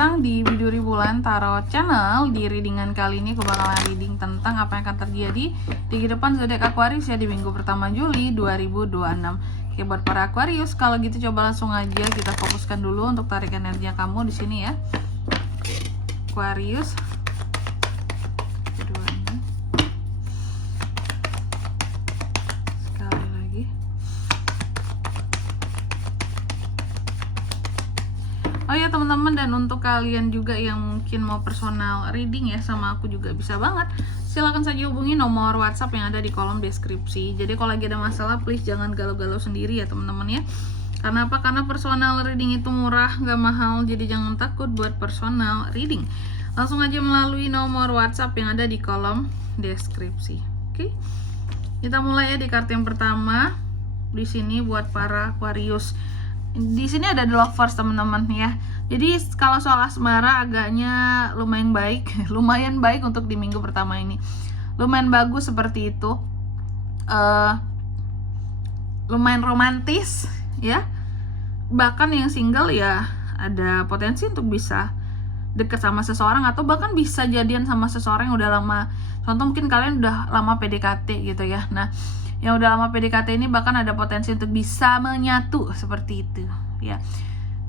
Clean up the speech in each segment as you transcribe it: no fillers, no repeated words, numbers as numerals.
datang di Biduri Bulan Tarot Channel. Di readingan kali ini aku bakalan reading tentang apa yang akan terjadi di kehidupan zodiak Aquarius ya di minggu pertama Juli 2026. Oke, buat para Aquarius, kalau gitu coba langsung aja kita fokuskan dulu untuk tarik energi kamu di sini ya. Aquarius. Sekali lagi. Oh ya teman-teman, dan untuk kalian juga yang mungkin mau personal reading ya sama aku juga bisa banget. Silahkan saja hubungi nomor WhatsApp yang ada di kolom deskripsi. Jadi kalau lagi ada masalah, please jangan galau-galau sendiri ya teman-teman ya. Karena apa? Karena personal reading itu murah, gak mahal. Jadi jangan takut buat personal reading. Langsung aja melalui nomor WhatsApp yang ada di kolom deskripsi. Oke. Kita mulai ya di kartu yang pertama. Di sini buat para Aquarius. Di sini ada the lovers teman-teman ya. Jadi kalau soal asmara agaknya lumayan baik, lumayan baik untuk di minggu pertama ini. Lumayan bagus seperti itu. Lumayan romantis ya. Bahkan yang single ya ada potensi untuk bisa deket sama seseorang atau bahkan bisa jadian sama seseorang yang udah lama. Contoh mungkin kalian udah lama PDKT gitu ya. Nah, yang udah lama PDKT ini bahkan ada potensi untuk bisa menyatu seperti itu ya.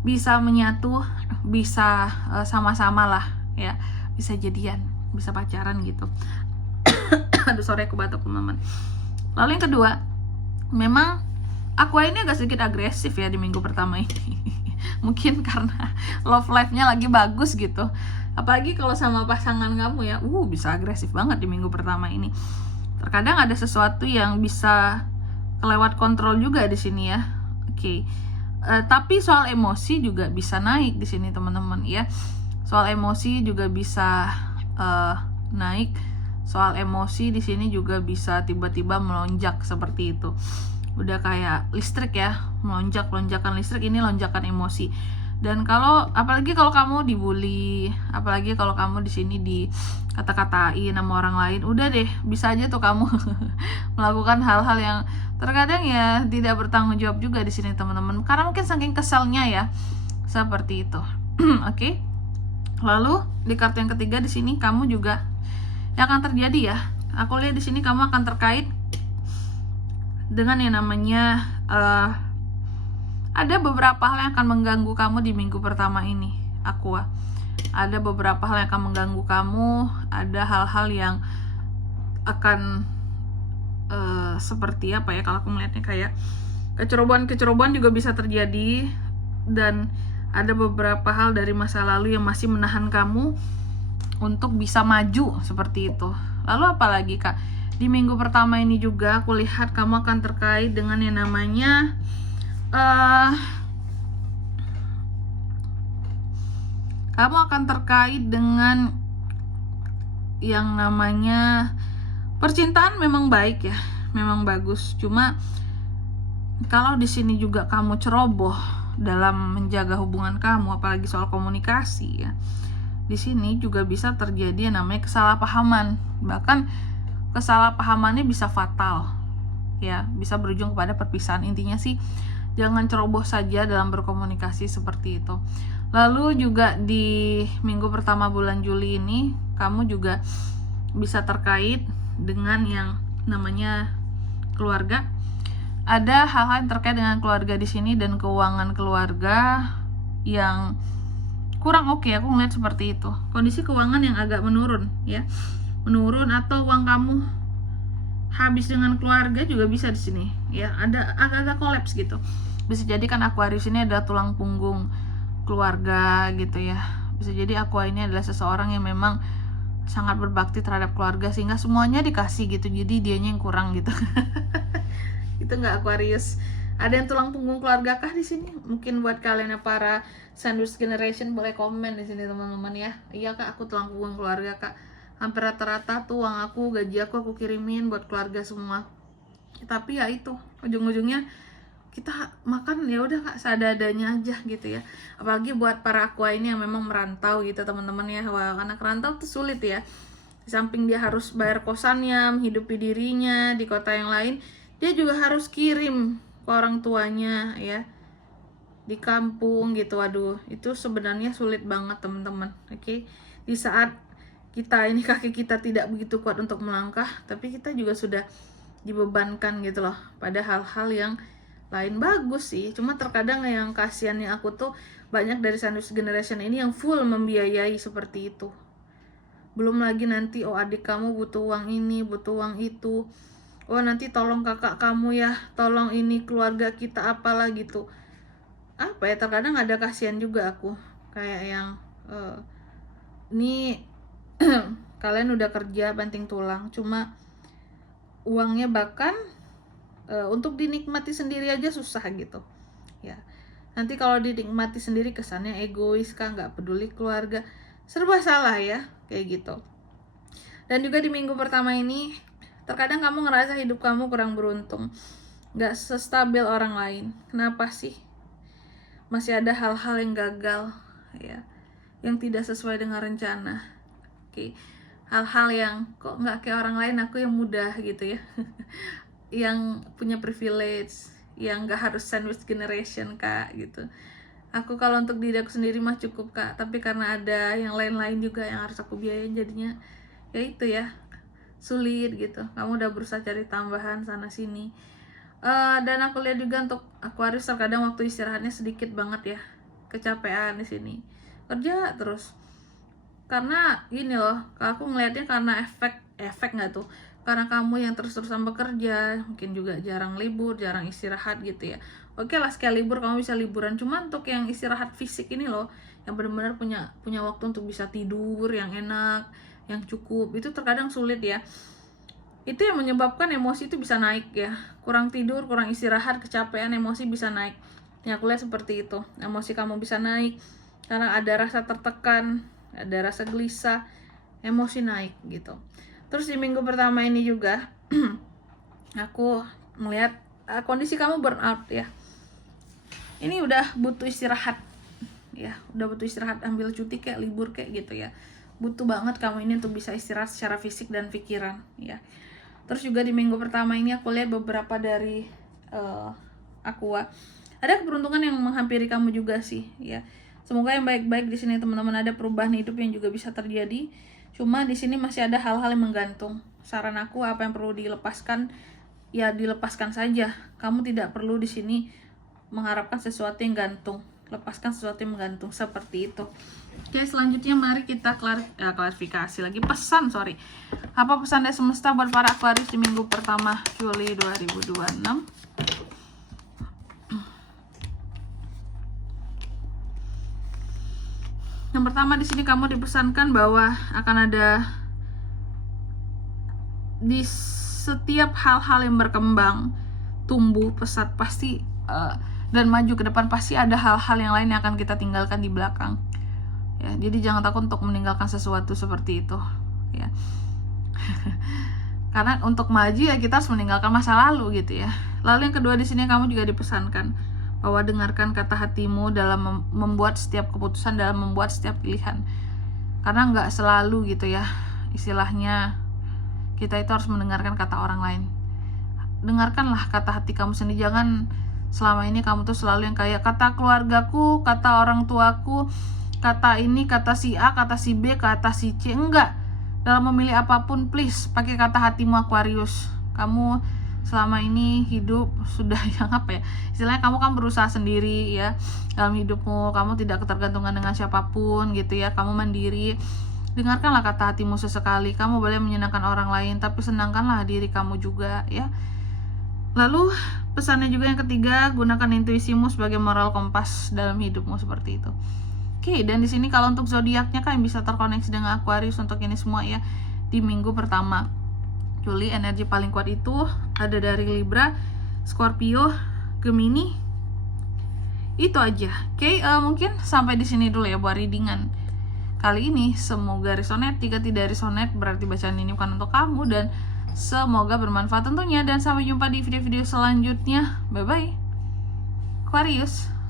Bisa menyatu, bisa sama-sama lah ya, bisa jadian, bisa pacaran gitu. Aduh sorry aku batuk teman-teman. Lalu yang kedua, memang Aqua ini agak sedikit agresif ya di minggu pertama ini. Mungkin karena love life-nya lagi bagus gitu. Apalagi kalau sama pasangan kamu ya, bisa agresif banget di minggu pertama ini. Terkadang ada sesuatu yang bisa kelewat kontrol juga di sini ya. Oke. Tapi soal emosi juga bisa naik di sini teman-teman ya. Soal emosi juga bisa naik. Soal emosi di sini juga bisa tiba-tiba melonjak seperti itu. Udah kayak listrik ya, lonjakan listrik, ini lonjakan emosi. Dan apalagi kalau kamu dibully, apalagi kalau kamu di sini dikata-katain sama orang lain, udah deh, bisa aja tuh kamu melakukan hal-hal yang terkadang ya tidak bertanggung jawab juga di sini teman-teman. Karena mungkin saking keselnya ya, seperti itu. Oke. Lalu di kartu yang ketiga di sini kamu juga yang akan terjadi ya. Aku lihat di sini kamu akan terkait dengan yang namanya ada beberapa hal yang akan mengganggu kamu di minggu pertama ini, Aqua. Ada beberapa hal yang akan mengganggu kamu, ada hal-hal yang akan seperti apa ya, kalau aku melihatnya kayak kecerobohan juga bisa terjadi. Dan ada beberapa hal dari masa lalu yang masih menahan kamu untuk bisa maju seperti itu. Lalu apalagi Kak? Di minggu pertama ini juga aku lihat kamu akan terkait dengan yang namanya kamu akan terkait dengan yang namanya percintaan. Memang baik ya, memang bagus. Cuma kalau di sini juga kamu ceroboh dalam menjaga hubungan kamu, apalagi soal komunikasi ya, di sini juga bisa terjadi yang namanya kesalahpahaman. Bahkan kesalahpahamannya bisa fatal ya, bisa berujung kepada perpisahan. Intinya sih jangan ceroboh saja dalam berkomunikasi seperti itu. Lalu juga di minggu pertama bulan Juli ini kamu juga bisa terkait dengan yang namanya keluarga. Ada hal-hal yang terkait dengan keluarga di sini dan keuangan keluarga yang kurang oke. Aku ngeliat seperti itu. Kondisi keuangan yang agak menurun ya. Menurun atau uang kamu habis dengan keluarga juga bisa di sini ya. Ada agak-agak kolaps gitu. Bisa jadi kan Aquarius ini ada tulang punggung keluarga gitu ya. Bisa jadi Aqua ini adalah seseorang yang memang sangat berbakti terhadap keluarga sehingga semuanya dikasih gitu. Jadi dianya yang kurang gitu. Itu enggak Aquarius? Ada yang tulang punggung keluarga kah di sini? Mungkin buat kalian yang para sandwich generation boleh komen di sini teman-teman ya. Iya Kak, aku tulang punggung keluarga Kak. Hampir rata-rata tuh uang aku, gaji aku kirimin buat keluarga semua. Tapi ya itu, ujung-ujungnya kita makan ya udah Kak seadanya aja gitu ya. Apalagi buat para Aqua ini yang memang merantau gitu teman-teman ya. Wah, anak rantau tuh sulit ya. Di samping dia harus bayar kosannya, menghidupi dirinya di kota yang lain, dia juga harus kirim ke orang tuanya ya. di kampung gitu. Waduh, itu sebenarnya sulit banget teman-teman. Oke. Di saat kita ini kaki kita tidak begitu kuat untuk melangkah, tapi kita juga sudah dibebankan gitu loh pada hal-hal yang lain. Bagus sih, cuma terkadang yang kasihannya aku tuh banyak dari sandwich generation ini yang full membiayai seperti itu. Belum lagi nanti adik kamu butuh uang ini, butuh uang itu, nanti tolong kakak kamu ya, tolong ini keluarga kita apalah gitu. Apa ya, terkadang ada kasihan juga aku, kayak yang ini kalian udah kerja banting tulang, cuma uangnya bahkan untuk dinikmati sendiri aja susah gitu ya. Nanti kalau dinikmati sendiri kesannya egois kah, nggak peduli keluarga, serba salah ya kayak gitu. Dan juga di minggu pertama ini terkadang kamu ngerasa hidup kamu kurang beruntung, nggak sestabil orang lain. Kenapa sih? Masih ada hal-hal yang gagal ya, yang tidak sesuai dengan rencana. Oke. Hal-hal yang kok nggak kayak orang lain, aku yang mudah gitu ya. Yang punya privilege, yang nggak harus sandwich generation kak gitu. Aku kalau untuk diri aku sendiri mah cukup kak, tapi karena ada yang lain-lain juga yang harus aku biayain, jadinya ya itu ya, sulit gitu. Kamu udah berusaha cari tambahan sana sini. Dan aku lihat juga untuk Aquarius terkadang waktu istirahatnya sedikit banget ya, kecapean di sini, kerja terus. Karena gini loh, aku ngelihatnya karena efek nggak tuh, karena kamu yang terus-terusan bekerja, mungkin juga jarang libur, jarang istirahat gitu ya. Oke lah, sekali libur kamu bisa liburan, cuma untuk yang istirahat fisik ini loh, yang benar-benar punya waktu untuk bisa tidur yang enak, yang cukup, itu terkadang sulit ya. Itu yang menyebabkan emosi itu bisa naik ya. Kurang tidur, kurang istirahat, kecapean, emosi bisa naik. Ya aku lihat seperti itu. Emosi kamu bisa naik karena ada rasa tertekan, ada rasa gelisah, emosi naik gitu. Terus di minggu pertama ini juga aku melihat kondisi kamu burnout ya. Ini udah butuh istirahat ya, udah butuh istirahat, ambil cuti kayak libur kayak gitu ya. Butuh banget kamu ini untuk bisa istirahat secara fisik dan pikiran ya. Terus juga di minggu pertama ini aku lihat beberapa dari Aqua, ada keberuntungan yang menghampiri kamu juga sih ya. Semoga yang baik-baik di sini teman-teman, ada perubahan hidup yang juga bisa terjadi. Cuma di sini masih ada hal-hal yang menggantung. Saran aku, apa yang perlu dilepaskan ya dilepaskan saja. Kamu tidak perlu di sini mengharapkan sesuatu yang gantung. Lepaskan sesuatu yang menggantung seperti itu. Oke, selanjutnya mari kita klarifikasi lagi pesan, Apa pesan dari semesta buat para Aquarius di minggu pertama Juli 2026? Yang pertama di sini kamu dipesankan bahwa akan ada di setiap hal-hal yang berkembang, tumbuh pesat pasti dan maju ke depan, pasti ada hal-hal yang lain yang akan kita tinggalkan di belakang. Ya, jadi jangan takut untuk meninggalkan sesuatu seperti itu, ya. Karena untuk maju ya kita harus meninggalkan masa lalu gitu ya. Lalu yang kedua di sini kamu juga dipesankan bahwa dengarkan kata hatimu dalam membuat setiap keputusan, dalam membuat setiap pilihan. Karena nggak selalu gitu ya, istilahnya kita itu harus mendengarkan kata orang lain. Dengarkanlah kata hati kamu sendiri. Jangan selama ini kamu tuh selalu yang kayak kata keluargaku, kata orang tuaku, kata ini, kata si A, kata si B, kata si C. Enggak. Dalam memilih apapun, please pakai kata hatimu Aquarius. Kamu selama ini hidup sudah yang apa ya, istilahnya kamu kan berusaha sendiri ya dalam hidupmu. Kamu tidak ketergantungan dengan siapapun gitu ya. Kamu mandiri. Dengarkanlah kata hatimu sesekali. Kamu boleh menyenangkan orang lain, tapi senangkanlah diri kamu juga ya. Lalu pesannya juga yang ketiga, gunakan intuisimu sebagai moral kompas dalam hidupmu seperti itu. Oke, dan di sini kalau untuk zodiaknya kan bisa terkoneksi dengan Aquarius untuk ini semua ya. Di minggu pertama Juli, energi paling kuat itu ada dari Libra, Scorpio, Gemini. Itu aja. Oke, mungkin sampai di sini dulu ya buat readingan kali ini. Semoga resonate. Jika tidak resonate berarti bacaan ini bukan untuk kamu, dan semoga bermanfaat tentunya. Dan sampai jumpa di video-video selanjutnya. Bye bye Aquarius.